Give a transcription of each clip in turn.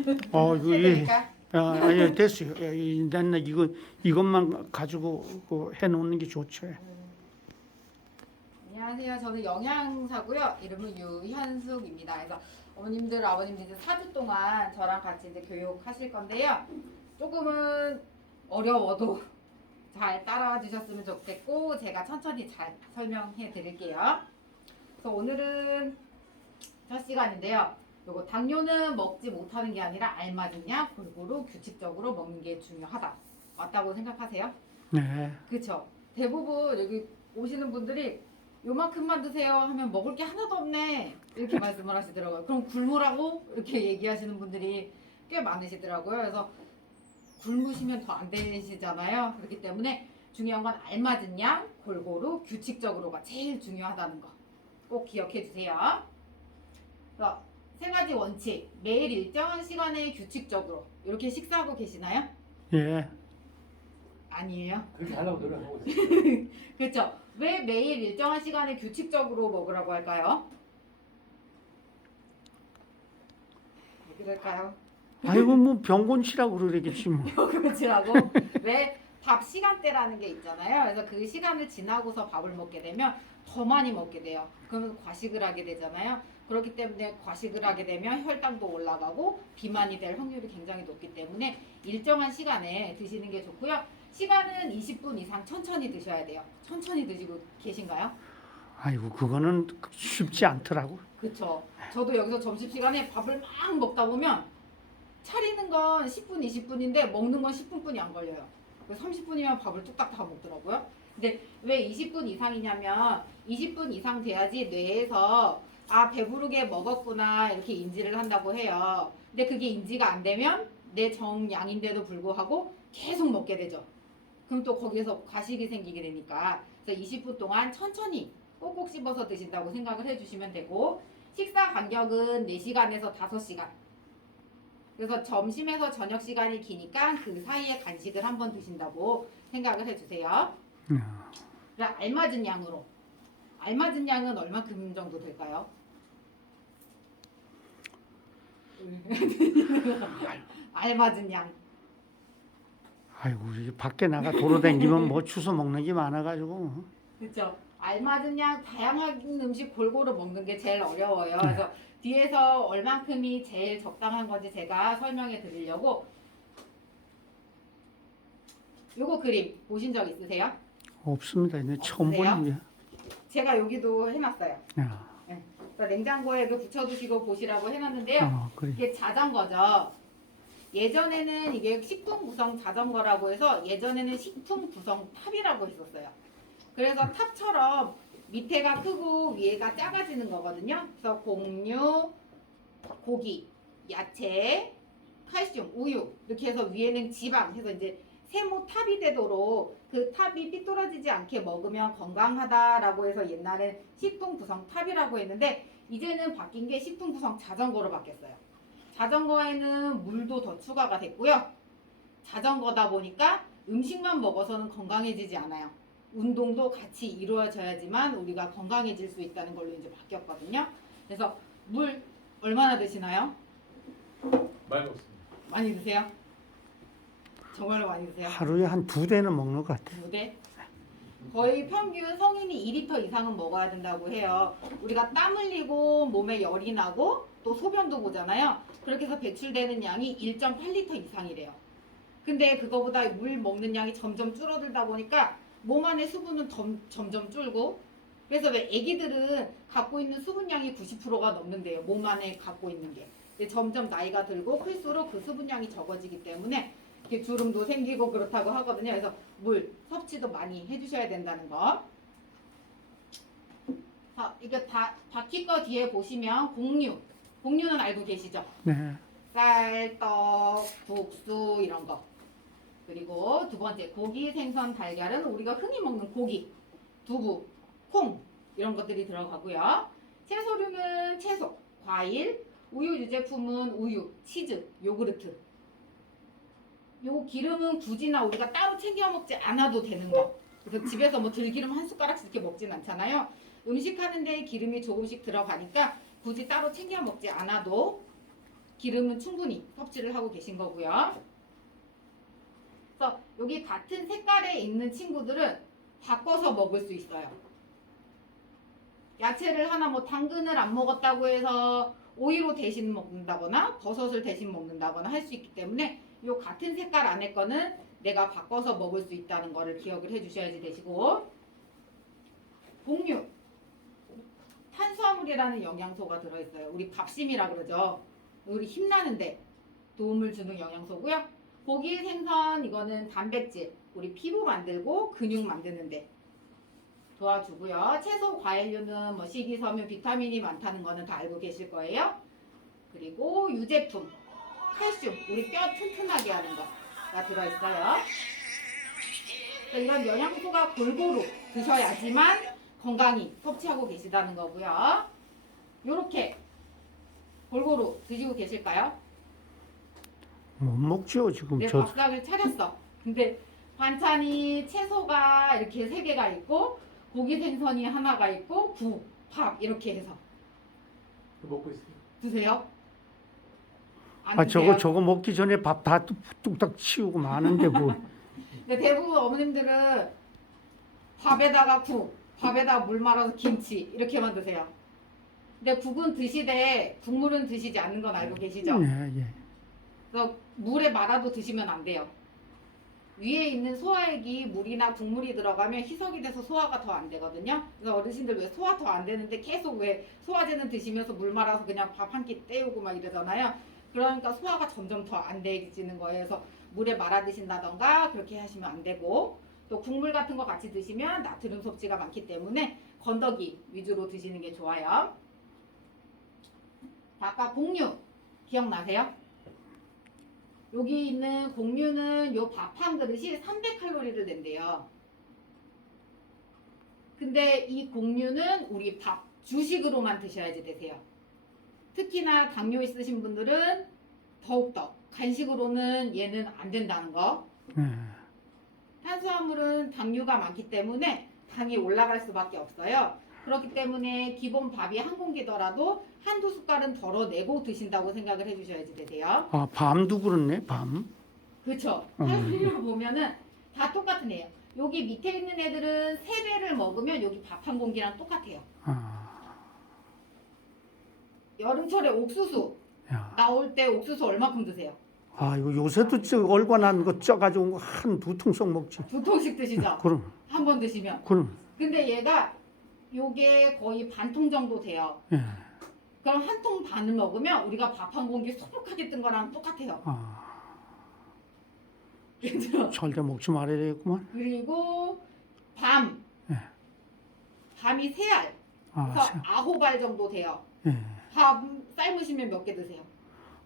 이거 해드릴까? 예, 됐어요. 예, 난 이것만 가지고 해놓는 게 좋죠. 안녕하세요. 저는 영양사고요. 이름은 유현숙입니다. 그래서 어머님들, 아버님들 이제 4주 동안 저랑 같이 이제 교육하실 건데요. 조금은 어려워도 잘 따라와 주셨으면 좋겠고 제가 천천히 잘 설명해 드릴게요. 그래서 오늘은 첫 시간인데요. 요거 당뇨는 먹지 못하는 게 아니라 알맞은 약 골고루 규칙적으로 먹는 게 중요하다. 맞다고 생각하세요? 네. 그렇죠. 대부분 여기 오시는 분들이 요만큼만 드세요 하면 먹을 게 하나도 없네 이렇게 말씀을 하시더라고요. 그럼 굶으라고 이렇게 얘기하시는 분들이 꽤 많으시더라고요. 그래서 굶으시면 더 안 되시잖아요. 그렇기 때문에 중요한 건 알맞은 양 골고루 규칙적으로가 제일 중요하다는 거 꼭 기억해 주세요. 그래서 세 가지 원칙, 매일 일정한 시간에 규칙적으로 이렇게 식사하고 계시나요? 예. 아니에요. 그렇게 하려고 노력하고 있어요. 그렇죠. 왜 매일 일정한 시간에 규칙적으로 먹으라고 할까요? 왜 그럴까요? 아이고 뭐 병곤치라고 그러겠지 뭐. 그렇지라고 왜 밥 시간대라는 게 있잖아요. 그래서 그 시간을 지나고서 밥을 먹게 되면 더 많이 먹게 돼요. 그러면 과식을 하게 되잖아요. 그렇기 때문에 과식을 하게 되면 혈당도 올라가고 비만이 될 확률이 굉장히 높기 때문에 일정한 시간에 드시는 게 좋고요. 시간은 20분 이상 천천히 드셔야 돼요. 천천히 드시고 계신가요? 아이고 그거는 쉽지 않더라고. 그렇죠. 저도 여기서 점심시간에 밥을 막 먹다 보면 차리는 건 10분, 20분인데 먹는 건 10분뿐이 안 걸려요. 30분이면 밥을 뚝딱 다 먹더라고요. 근데 왜 20분 이상이냐면 20분 이상 돼야지 뇌에서 아 배부르게 먹었구나 이렇게 인지를 한다고 해요. 근데 그게 인지가 안 되면 내 정량인데도 불구하고 계속 먹게 되죠. 그럼 또 거기에서 과식이 생기게 되니까 그래서 20분 동안 천천히 꼭꼭 씹어서 드신다고 생각을 해주시면 되고 식사 간격은 4시간에서 5시간. 그래서 점심에서 저녁 시간이 기니까 그 사이에 간식을 한번 드신다고 생각을 해주세요. 그럼 알맞은 양으로. 알맞은 양은 얼마큼 정도 될까요? 알맞은 양. 아이고 이게 밖에 나가 돌아다니면 뭐 주워 먹는 게 많아가지고. 그렇죠. 알맞은 양 다양한 음식 골고루 먹는 게 제일 어려워요. 그래서 뒤에서 얼만큼이 제일 적당한 건지 제가 설명해 드리려고 요거 그림 보신 적 있으세요? 없습니다. 근데 처음 없으세요? 보는 게. 제가 여기도 해놨어요. 야, 네. 그래서 냉장고에도 붙여두시고 보시라고 해놨는데요. 그래. 이게 자전거죠. 예전에는 이게 식품 구성 자전거라고 해서 예전에는 식품 구성 탑이라고 했었어요. 그래서 탑처럼 밑에가 크고 위에가 작아지는 거거든요. 그래서 곡류, 고기, 야채, 칼슘, 우유 이렇게 해서 위에는 지방 해서 이제 세모 탑이 되도록 그 탑이 삐뚤어지지 않게 먹으면 건강하다라고 해서 옛날엔 식품 구성 탑이라고 했는데 이제는 바뀐 게 식품 구성 자전거로 바뀌었어요. 자전거에는 물도 더 추가가 됐고요. 자전거다 보니까 음식만 먹어서는 건강해지지 않아요. 운동도 같이 이루어져야지만 우리가 건강해질 수 있다는 걸로 이제 바뀌었거든요. 그래서 물 얼마나 드시나요? 많이 먹습니다. 많이 드세요? 정말로 많이 드세요? 하루에 한 2대는 먹는 것 같아요. 무대? 거의 평균 성인이 2리터 이상은 먹어야 된다고 해요. 우리가 땀 흘리고 몸에 열이 나고 또 소변도 보잖아요. 그렇게 해서 배출되는 양이 1.8리터 이상이래요. 근데 그거보다 물 먹는 양이 점점 줄어들다 보니까 몸 안에 수분은 점점 줄고 그래서 왜 애기들은 갖고 있는 수분량이 90%가 넘는데요. 몸 안에 갖고 있는 게. 근데 점점 나이가 들고 클수록 그 수분량이 적어지기 때문에 이렇게 주름도 생기고 그렇다고 하거든요. 그래서 물 섭취도 많이 해주셔야 된다는 거. 자, 이거 다 바퀴 거 뒤에 보시면 곡류. 곡류는 알고 계시죠? 네. 쌀, 떡, 국수 이런 거. 그리고 두 번째 고기, 생선, 달걀은 우리가 흔히 먹는 고기, 두부, 콩 이런 것들이 들어가고요. 채소류는 채소, 과일, 우유 유제품은 우유, 치즈, 요구르트. 요 기름은 굳이나 우리가 따로 챙겨 먹지 않아도 되는 거. 그래서 집에서 뭐 들기름 한 숟가락씩 이렇게 먹진 않잖아요. 음식 하는데 기름이 조금씩 들어가니까 굳이 따로 챙겨 먹지 않아도 기름은 충분히 섭취를 하고 계신 거고요. 그래서 여기 같은 색깔에 있는 친구들은 바꿔서 먹을 수 있어요. 야채를 하나 뭐 당근을 안 먹었다고 해서 오이로 대신 먹는다거나 버섯을 대신 먹는다거나 할 수 있기 때문에 이 같은 색깔 안에 거는 내가 바꿔서 먹을 수 있다는 거를 기억을 해주셔야지 되시고, 곡류, 탄수화물이라는 영양소가 들어있어요. 우리 밥심이라 그러죠. 우리 힘나는데 도움을 주는 영양소고요. 고기, 생선 이거는 단백질, 우리 피부 만들고 근육 만드는데 도와주고요. 채소, 과일류는 뭐 식이섬유, 비타민이 많다는 거는 다 알고 계실 거예요. 그리고 유제품, 칼슘, 우리 뼈 튼튼하게 하는 거가 들어있어요. 이런 영양소가 골고루 드셔야지만 건강히 섭취하고 계시다는 거고요. 요렇게 골고루 드시고 계실까요? 못 먹죠 지금 내 저. 밥상을 차렸어. 근데 반찬이 채소가 이렇게 3개가 있고 고기 생선이 하나가 있고 국, 밥 이렇게 해서 먹고 있어요. 드세요? 안 아 드세요? 저거 먹기 전에 밥 다 뚝딱 치우고 마는데 뭐. 근데 대부분 어머님들은 밥에다가 국, 밥에다가 물 말아서 김치 이렇게만 드세요. 근데 국은 드시되 국물은 드시지 않는 건 알고 계시죠? 예, 예. 그래서 물에 말아도 드시면 안 돼요. 위에 있는 소화액이 물이나 국물이 들어가면 희석이 돼서 소화가 더 안 되거든요. 그래서 어르신들 왜 소화 더 안 되는데 계속 왜 소화제는 드시면서 물 말아서 그냥 밥 한 끼 때우고 막 이러잖아요. 그러니까 소화가 점점 더 안 되지는 거예요. 그래서 물에 말아 드신다던가 그렇게 하시면 안 되고, 또 국물 같은 거 같이 드시면 나트륨 섭취가 많기 때문에 건더기 위주로 드시는 게 좋아요. 아까 곡류 기억나세요? 여기 있는 곡류는 요 밥 한 그릇이 300칼로리를 낸대요. 근데 이 곡류는 우리 밥 주식으로만 드셔야지 되세요. 특히나 당뇨 있으신 분들은 더욱더 간식으로는 얘는 안 된다는 거. 예. 탄수화물은 당류가 많기 때문에 당이 올라갈 수밖에 없어요. 그렇기 때문에 기본 밥이 한 공기더라도 한두 숟갈은 덜어내고 드신다고 생각을 해주셔야지 되세요. 아 밤도 그렇네 밤. 그렇죠. 칼로리로 보면은 다 똑같은 애예요. 여기 밑에 있는 애들은 3배를 먹으면 여기 밥 한 공기랑 똑같아요. 아, 여름철에 옥수수 야. 나올 때 옥수수 얼마큼 드세요? 아 이거 요새도 저 얼간한 거 쪄가지고 한 2통씩 먹지. 2통씩 드시죠? 그럼 한 번 드시면. 그럼. 근데 얘가 요게 거의 반 통 정도 돼요. 예. 그럼 한 통 반을 먹으면 우리가 밥 한 공기 소복하게 뜬 거랑 똑같아요. 아 그죠? 절대 먹지 말아야 되겠구만. 그리고 밤. 예. 밤이 3알. 아, 그래서 9알 정도 돼요. 예. 밥 삶으시면 몇 개 드세요?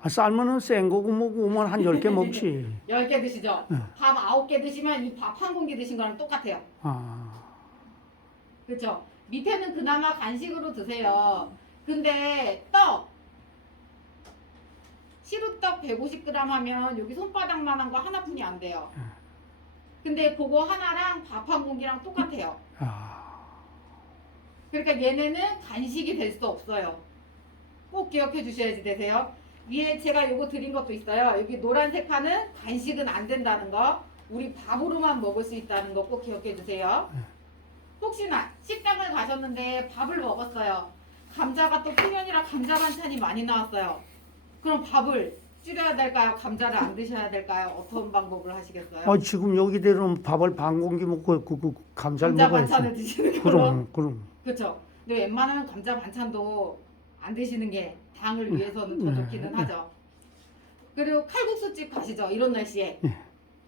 아, 쌀면은 센 거고 뭐고 오면 한 10개 먹지. 10개 드시죠? 네. 밥 9개 드시면 이 밥 한 공기 드신 거랑 똑같아요. 아, 그렇죠? 밑에는 그나마 간식으로 드세요. 근데 떡 시루떡 150g 하면 여기 손바닥만한 거 하나뿐이 안 돼요. 근데 그거 하나랑 밥 한 공기랑 똑같아요. 아, 그러니까 얘네는 간식이 될 수 없어요. 꼭 기억해 주셔야지 되세요. 위에 제가 요거 드린 것도 있어요. 여기 노란색 판은 간식은 안 된다는 거, 우리 밥으로만 먹을 수 있다는 거 꼭 기억해 주세요. 혹시나 식당을 가셨는데 밥을 먹었어요. 감자가 또 필연이라 감자 반찬이 많이 나왔어요. 그럼 밥을 줄여야 될까요? 감자를 안 드셔야 될까요? 어떤 방법을 하시겠어요? 아 지금 여기대로는 밥을 반 공기 먹고 그 감자를 감자 먹어야지. 반찬을 드시는 거로. 그럼. 그렇죠. 근데 웬만하면 감자 반찬도 안 드시는 게 당을 위해서는 더 좋기는 하죠. 그리고 칼국수집 가시죠. 이런 날씨에. 예.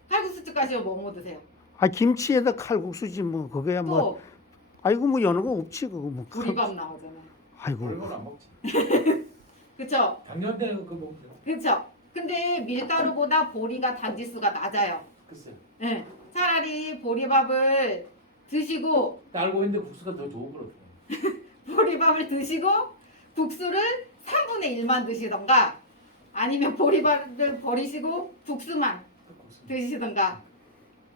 칼국수집 가시면 뭐 드세요? 아 김치에다 칼국수지 뭐 그거야 뭐. 또 아이고 뭐 여느 거 없지 그거 뭐. 보리밥 나오잖아요. 아이고. 얼굴 안 먹지. 그렇죠. 작년 때는 그거 먹죠. 그렇죠. 근데 밀가루보다 보리가 단지수가 낮아요. 글쎄. 네. 차라리 보리밥을 드시고 알고 있는데 국수가 더 좋은 거 같아요. 보리밥을 드시고 국수를 3분의 1만 드시던가, 아니면 보리밥을 버리시고 국수만 국수. 드시던가.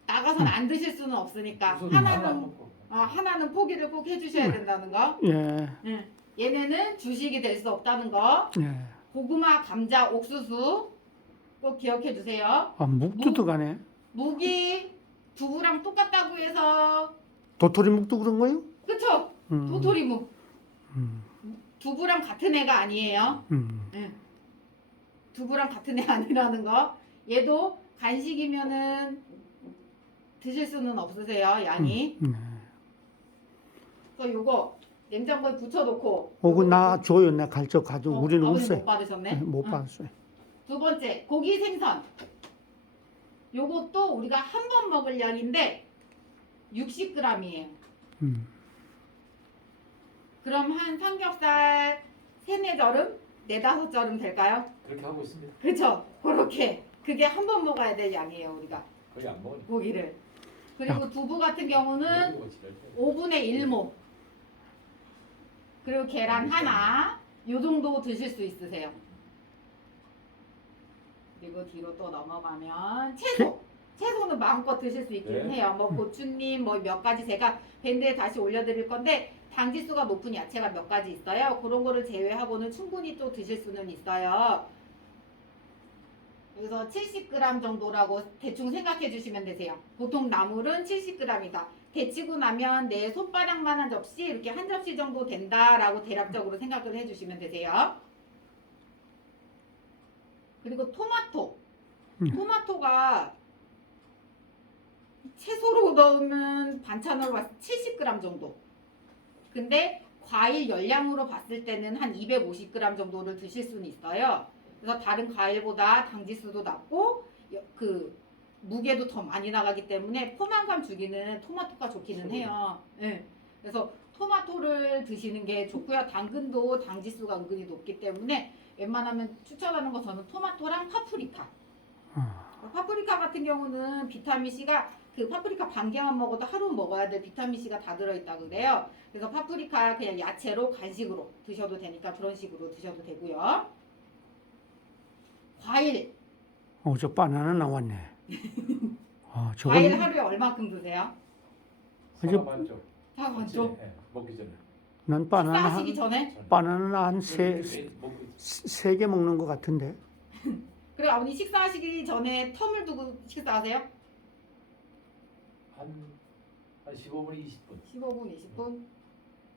나가선 안 드실 수는 없으니까 국수 하나 안 하나는 먹고. 하나는 포기를 꼭 해주셔야 된다는 거. 예. 얘네는 주식이 될 수 없다는 거 예. 고구마, 감자, 옥수수 꼭 기억해 주세요. 아, 묵도 들어가네. 묵이 두부랑 똑같다고 해서 도토리 묵도 그런 거요? 그쵸? 도토리묵. 음. 두부랑 같은 애가 아니에요. 예. 두부랑 같은 애 아니라는 거. 얘도 간식이면은 드실 수는 없으세요, 양이. 그래서 요거 냉장고에 붙여놓고. 그 나 줘요. 내가 갈적 가지고. 우리는 아버님 없어요. 못 받으셨네. 못 응. 받았어요. 두 번째 고기 생선. 요것도 우리가 한 번 먹을 양인데 60g이에요. 음. 그럼 한 삼겹살 3-4절음? 4-5절음 될까요? 그렇게 하고 있습니다. 그렇죠. 그렇게 그게 한 번 먹어야 될 양이에요, 우리가 거의 안 먹으니까. 고기를. 그리고 두부 같은 경우는 먹고 지랄 때. 5분의 1모. 그리고 계란 하나. 요 정도 드실 수 있으세요. 그리고 뒤로 또 넘어가면 채소. 채소는 마음껏 드실 수 있긴 네. 해요. 뭐 고추님 뭐 몇 가지 제가 밴드에 다시 올려드릴 건데 당지수가 높은 야채가 몇 가지 있어요. 그런 거를 제외하고는 충분히 또 드실 수는 있어요. 그래서 70g 정도라고 대충 생각해 주시면 되세요. 보통 나물은 70g이다. 데치고 나면 내 손바닥만한 접시 이렇게 한 접시 정도 된다라고 대략적으로 생각을 해 주시면 되세요. 그리고 토마토. 토마토가 채소로 넣으면 반찬으로 봤을 때 70g 정도. 근데 과일 열량으로 봤을 때는 한 250g 정도를 드실 수는 있어요. 그래서 다른 과일보다 당지수도 낮고 그 무게도 더 많이 나가기 때문에 포만감 주기는 토마토가 좋기는 해요. 네. 그래서 토마토를 드시는 게 좋고요. 당근도 당지수가 은근히 높기 때문에 웬만하면 추천하는 거 저는 토마토랑 파프리카. 파프리카 같은 경우는 비타민 C가 그 파프리카 반 개만 먹어도 하루 먹어야 될 비타민 C가 다 들어있다 그래요. 그래서 파프리카 그냥 야채로 간식으로 드셔도 되니까 그런 식으로 드셔도 되고요. 과일. 저 바나나 나왔네. 과일 저건 하루에 얼마큼 드세요? 이제 사과 반쪽. 다 맞죠? 예, 먹기 전에. 난 바나나 식사하시기 전에? 바나나 한 먹고 있- 세 개 먹는 것 같은데. 그리고 아버님 식사하시기 전에 텀을 두고 식사하세요? 한 15분, 20분. 15분, 20분?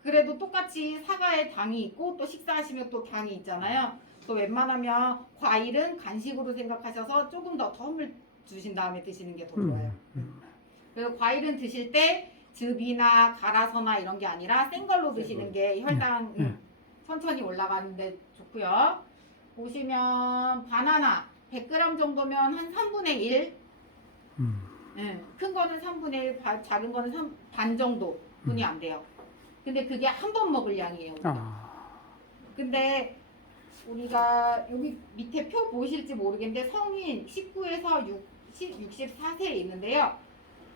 그래도 똑같이 사과에 당이 있고 또 식사하시면 또 당이 있잖아요. 또 웬만하면 과일은 간식으로 생각하셔서 조금 더 텀을 주신 다음에 드시는 게 더 좋아요. 그래서 과일은 드실 때 즙이나 갈아서나 이런 게 아니라 생 걸로 드시는 게 혈당 천천히 올라가는데 좋고요. 보시면 바나나 100g 정도면 한 3분의 1. 큰 거는 3분의 1, 작은 거는 반 정도 분이 안 돼요. 근데 그게 한 번 먹을 양이에요. 우리가. 근데 우리가 여기 밑에 표 보이실지 모르겠는데 성인 19에서 64세에 있는데요.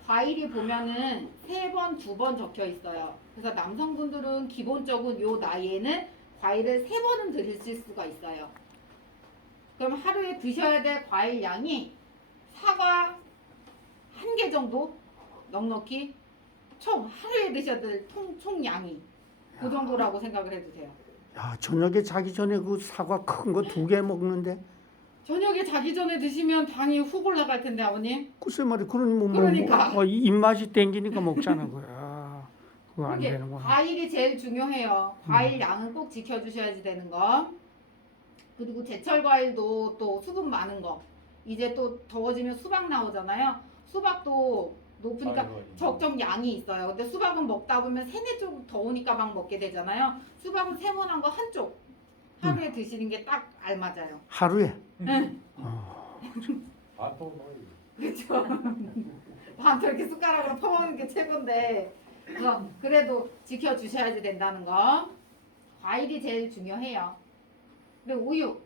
과일이 보면은 3번, 2번 적혀 있어요. 그래서 남성분들은 기본적으로 요 나이에는 과일을 3번은 드실 수가 있어요. 그럼 하루에 드셔야 될 과일 양이 사과 1개 정도 넉넉히 총 하루에 드셔야 될 총 양이 그 정도라고 생각을 해주세요. 야, 저녁에 자기 전에 그 사과 큰 거 2개 먹는데. 저녁에 자기 전에 드시면 당이 훅 올라갈 텐데 아버님. 글쎄 말이 그런 뭐, 그러니까. 입맛이 땡기니까 먹자는 거야. 그거 안 그게 되는 거야. 과일이 제일 중요해요. 과일 양은 꼭 지켜주셔야지 되는 거. 그리고 제철 과일도 또 수분 많은 거. 이제 또 더워지면 수박 나오잖아요. 수박도 높으니까 적정 양이 있어요. 근데 수박은 먹다 보면 3-4쪽 더우니까 막 먹게 되잖아요. 수박은 세모난 거 한쪽 하루에 드시는 게 딱 알맞아요. 하루에. 응. 반통 먹어야 그렇죠. 반도 이렇게 숟가락으로 퍼먹는 게 최고인데 그래도 지켜주셔야지 된다는 거. 과일이 제일 중요해요. 그리고 우유.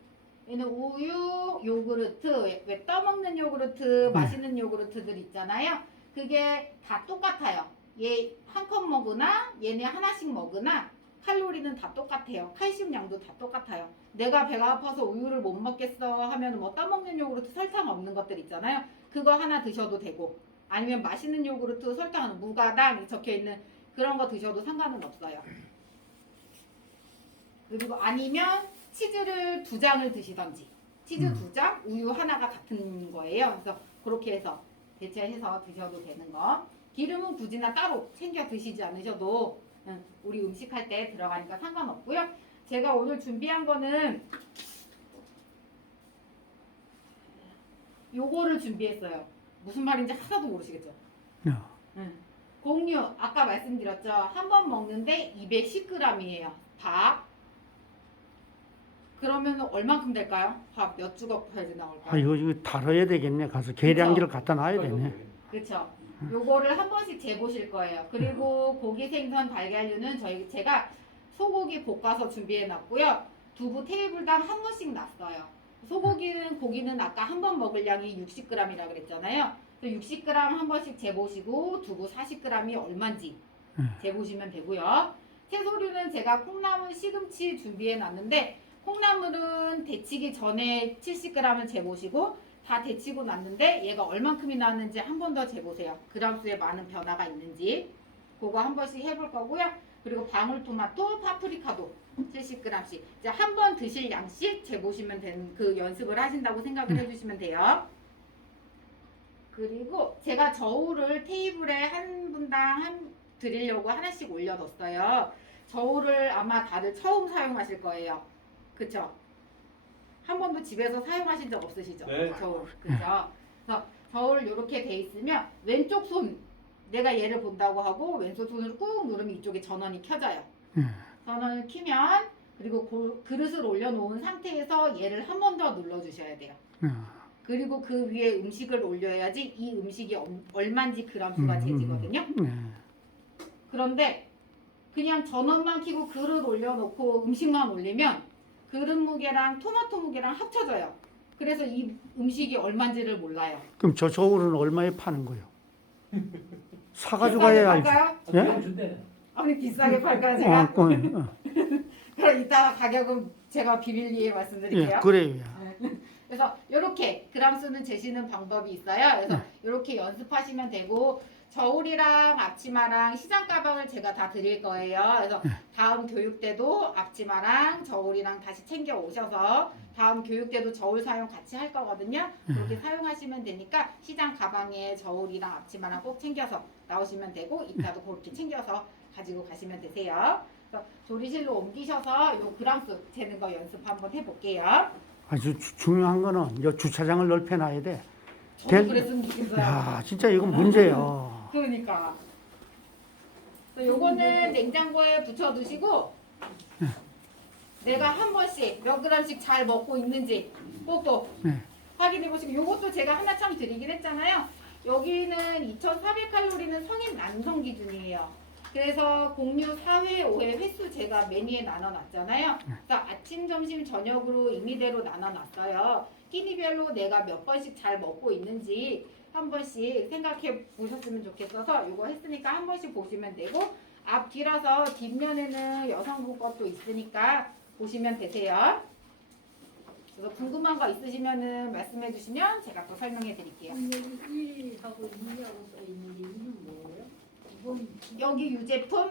얘는 우유, 요구르트, 왜 떠먹는 요구르트, 맛있는 요구르트들 있잖아요. 그게 다 똑같아요. 얘 한 컵 먹으나 얘네 하나씩 먹으나 칼로리는 다 똑같아요. 칼슘 양도 다 똑같아요. 내가 배가 아파서 우유를 못 먹겠어 하면 뭐 떠먹는 요구르트 설탕 없는 것들 있잖아요. 그거 하나 드셔도 되고 아니면 맛있는 요구르트 설탕은 무가당 적혀있는 그런 거 드셔도 상관은 없어요. 그리고 아니면 치즈를 2장을 드시던지 치즈 2장, 우유 하나가 같은 거예요. 그래서 그렇게 해서 대체해서 드셔도 되는 거. 기름은 굳이나 따로 챙겨 드시지 않으셔도 우리 음식할 때 들어가니까 상관없고요. 제가 오늘 준비한 거는 요거를 준비했어요. 무슨 말인지 하나도 모르시겠죠? 야, 공유 아까 말씀드렸죠. 한 번 먹는데 210g이에요. 밥. 그러면 얼만큼 될까요? 밥 몇 주걱 해야 나올까요? 아, 이거 달아야 되겠네. 가서 계량기를 갖다 놔야 되네. 그렇죠. 요거를 한 번씩 재보실 거예요. 그리고 고기, 생선, 달걀류는 제가 소고기 볶아서 준비해 놨고요. 두부 테이블당 한 번씩 놨어요. 고기는 아까 한 번 먹을 양이 60g이라고 그랬잖아요. 60g 한 번씩 재보시고 두부 40g이 얼마인지 재보시면 되고요. 채소류는 제가 콩나물, 시금치 준비해 놨는데 콩나물은 데치기 전에 70g을 재보시고 다 데치고 놨는데 얘가 얼만큼이 나왔는지 한 번 더 재보세요. 그람수에 많은 변화가 있는지 그거 한 번씩 해볼 거고요. 그리고 방울토마토, 파프리카도 70g씩 이제 한 번 드실 양씩 재보시면 되는 그 연습을 하신다고 생각을 해주시면 돼요. 그리고 제가 저울을 테이블에 한 분당 드리려고 하나씩 올려뒀어요. 저울을 아마 다들 처음 사용하실 거예요. 그쵸? 한 번도 집에서 사용하신 적 없으시죠? 네. 저울. 그죠? 그래서 저울 이렇게 돼 있으면 왼쪽 손 내가 얘를 본다고 하고 왼손 손으로 꾹 누르면 이쪽에 전원이 켜져요. 전원을 켜면 그리고 그릇을 올려놓은 상태에서 얘를 한 번 더 눌러주셔야 돼요. 그리고 그 위에 음식을 올려야지 이 음식이 얼마인지 그람수가 재지거든요. 그런데 그냥 전원만 켜고 그릇 올려놓고 음식만 올리면 그릇 무게랑 토마토 무게랑 합쳐져요. 그래서 이 음식이 얼마인지를 몰라요. 그럼 저 저울은 얼마에 파는 거예요? 사가지고 가야 알지. 팔까요? 예? 준대. 아니 비싸게 팔까요 제가? 그럼 이따가 가격은 제가 비밀리에 말씀드릴게요. 예, 그래요. 그래서 이렇게 그람수는 재시는 방법이 있어요. 그래서 이렇게 연습하시면 되고 저울이랑 앞치마랑 시장 가방을 제가 다 드릴 거예요. 그래서 다음 교육 때도 앞치마랑 저울이랑 다시 챙겨 오셔서 다음 교육 때도 저울 사용 같이 할 거거든요. 그렇게 사용하시면 되니까 시장 가방에 저울이랑 앞치마랑 꼭 챙겨서 나오시면 되고 이따도 그렇게 챙겨서 가지고 가시면 되세요. 그래서 조리실로 옮기셔서 요 그람수 재는 거 연습 한번 해볼게요. 아주 중요한 거는 이 주차장을 넓혀놔야 돼. 저도 그랬으면 좋겠어요. 야, 진짜 이건 문제예요. 그러니까. 요거는 냉장고에 붙여두시고 내가 한 번씩 몇 그램씩 잘 먹고 있는지 꼭 네. 확인해 보시고 요것도 제가 하나 참 드리긴 했잖아요. 여기는 2400칼로리는 성인 남성 기준이에요. 그래서 공유 4회, 5회 횟수 제가 메뉴에 나눠놨잖아요. 그래서 아침, 점심, 저녁으로 임의대로 나눠놨어요. 끼니별로 내가 몇 번씩 잘 먹고 있는지 한 번씩 생각해 보셨으면 좋겠어서 이거 했으니까 한 번씩 보시면 되고 앞뒤라서 뒷면에는 여성분 것도 있으니까 보시면 되세요. 그래서 궁금한 거 있으시면은 말씀해 주시면 제가 또 설명해 드릴게요. 여기 1하고 2하고 써 있는데 이건 뭐예요? 이건 여기 유제품